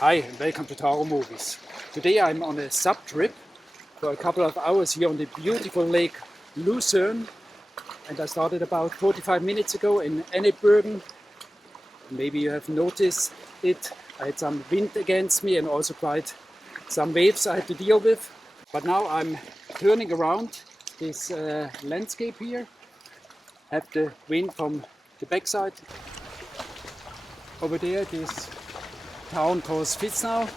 Hi and welcome to Taromovies. Today I'm on a SUP trip for a couple of hours here on the beautiful Lake Lucerne, and I started about 45 minutes ago in Ennebergen. Maybe you have noticed it. I had some wind against me and also quite some waves I had to deal with. But now I'm turning around this landscape here. Have the wind from the backside. Over there this town called Feuer,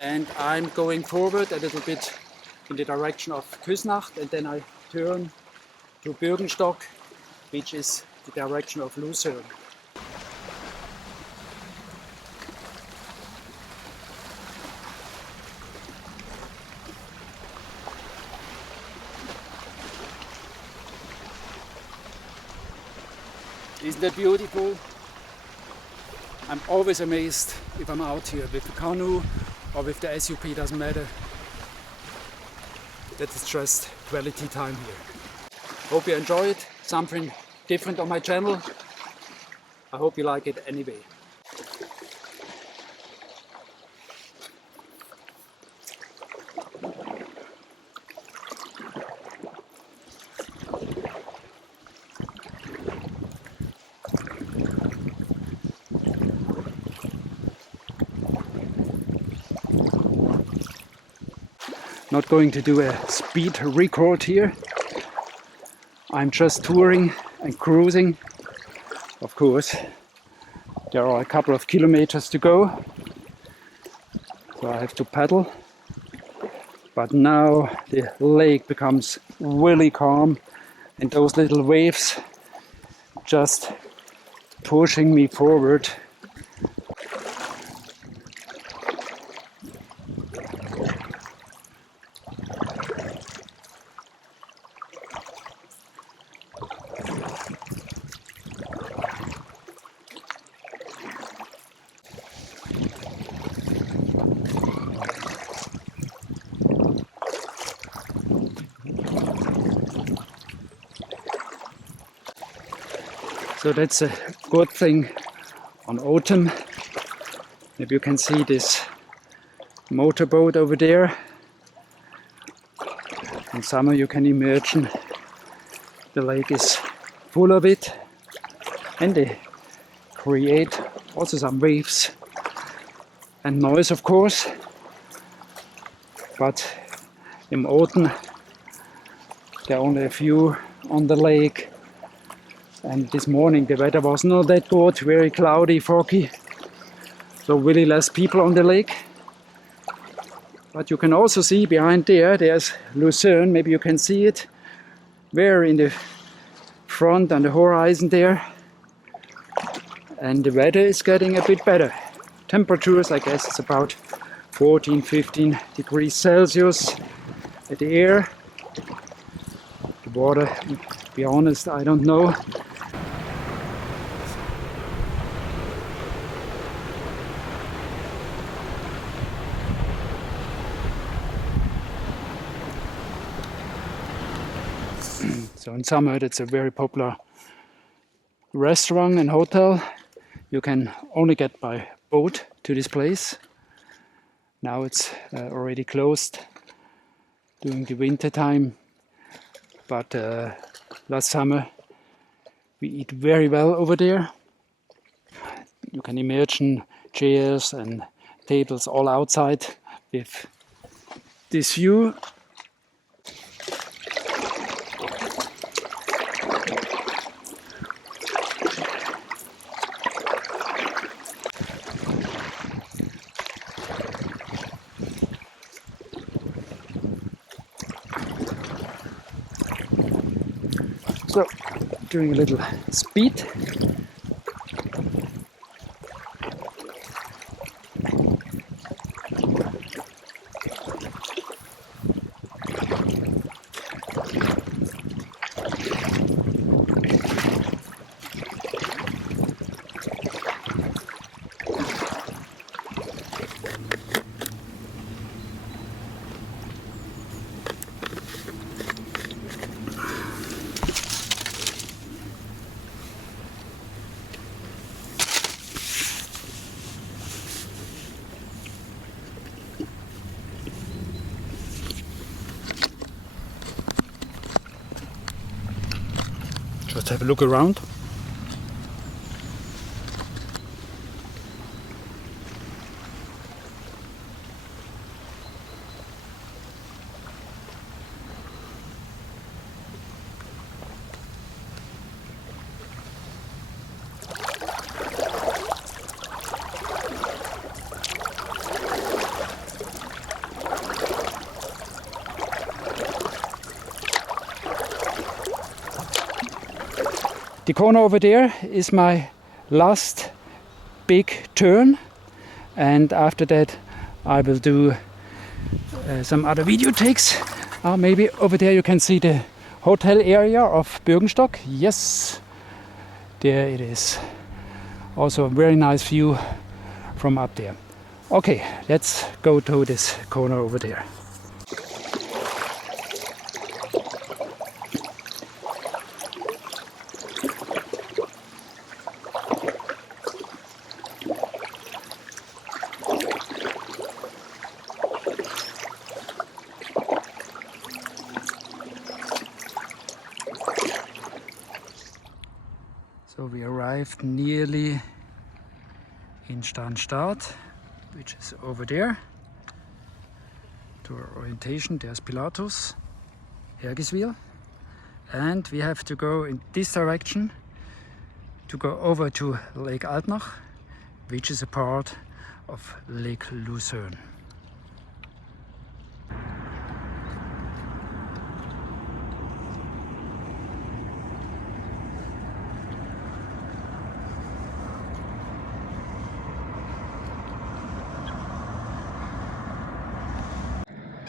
and I'm going forward a little bit in the direction of Küsnacht, and then I turn to Bürgenstock, which is the direction of Lucerne. Isn't that beautiful? I'm always amazed if I'm out here with the canoe or with the SUP, doesn't matter. That is just quality time here. Hope you enjoy it, something different on my channel. I hope you like it anyway. Not going to do a speed record here. I'm just touring and cruising. Of course, there are a couple of kilometers to go, so I have to paddle. But now the lake becomes really calm, and those little waves just pushing me forward. So that's a good thing on autumn. Maybe you can see this motorboat over there. In summer you can imagine the lake is full of it, and they create also some waves and noise, of course. But in autumn there are only a few on the lake. And this morning the weather was not that good, very cloudy, foggy, so really less people on the lake. But you can also see behind there's Lucerne, maybe you can see it, very in the front on the horizon there. And the weather is getting a bit better. Temperatures, I guess it's about 14-15 degrees Celsius at the air. The water, to be honest, I don't know. So in summer it's a very popular restaurant and hotel. You can only get by boat to this place. Now it's already closed during the winter time, but last summer we eat very well over there. You can imagine chairs and tables all outside with this view. So, doing a little speed. Let's have a look around. The corner over there is my last big turn, and after that I will do some other video takes. Maybe over there you can see the hotel area of Bürgenstock. Yes, there it is. Also a very nice view from up there. Okay, let's go to this corner over there. So we arrived nearly in Starnstadt, which is over there. To our orientation, there's Pilatus, Hergiswil, and we have to go in this direction to go over to Lake Altnach, which is a part of Lake Lucerne.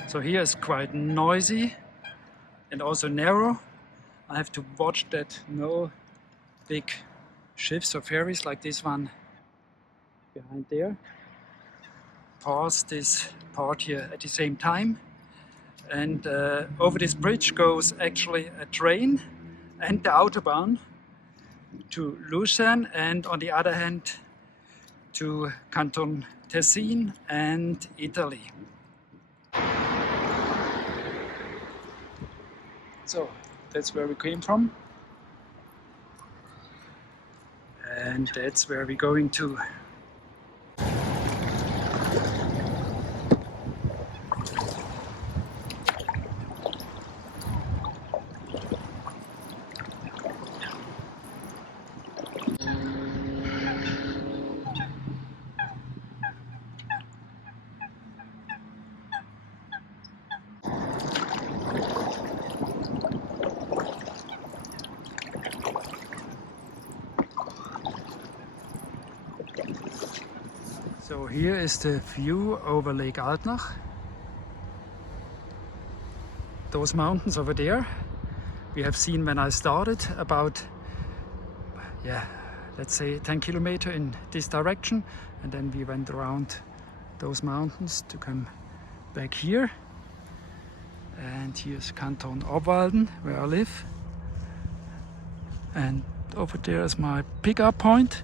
So here is quite noisy and also narrow. I have to watch that no big ships or ferries like this one behind there pass this part here at the same time. And over this bridge goes actually a train and the Autobahn to Lucerne, and on the other hand to Canton Tessin and Italy. So that's where we came from, and that's where we're going to. So here is the view over Lake Altnach. Those mountains over there we have seen when I started, about, let's say 10 kilometers in this direction, and then we went around those mountains to come back here. And here's Canton Obwalden, where I live, and over there is my pickup point.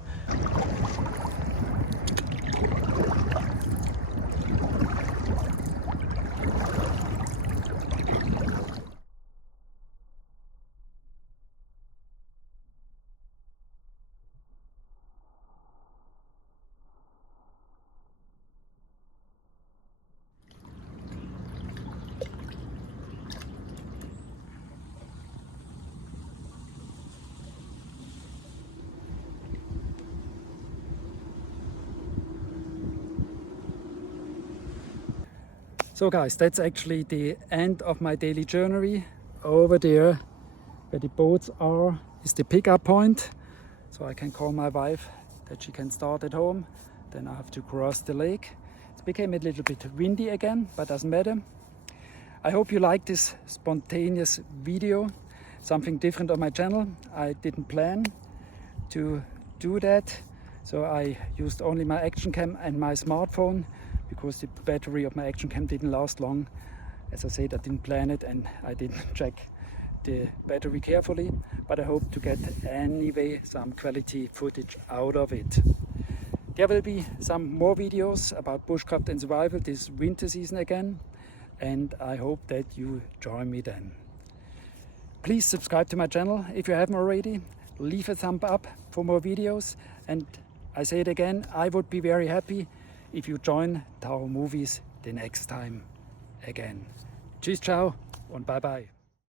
So guys, that's actually the end of my daily journey. Over there where the boats are is the pickup point, so I can call my wife that she can start at home. Then I have to cross the lake. It became a little bit windy again, but doesn't matter. I hope you like this spontaneous video, something different on my channel. I didn't plan to do that, so I used only my action cam and my smartphone, because the battery of my action cam didn't last long. As I said, I didn't plan it and I didn't check the battery carefully, but I hope to get anyway some quality footage out of it. There will be some more videos about bushcraft and survival this winter season again, and I hope that you join me then. Please subscribe to my channel if you haven't already. Leave a thumb up for more videos. And I say it again, I would be very happy if you join Taromovies the next time again. Tschüss, ciao und bye bye.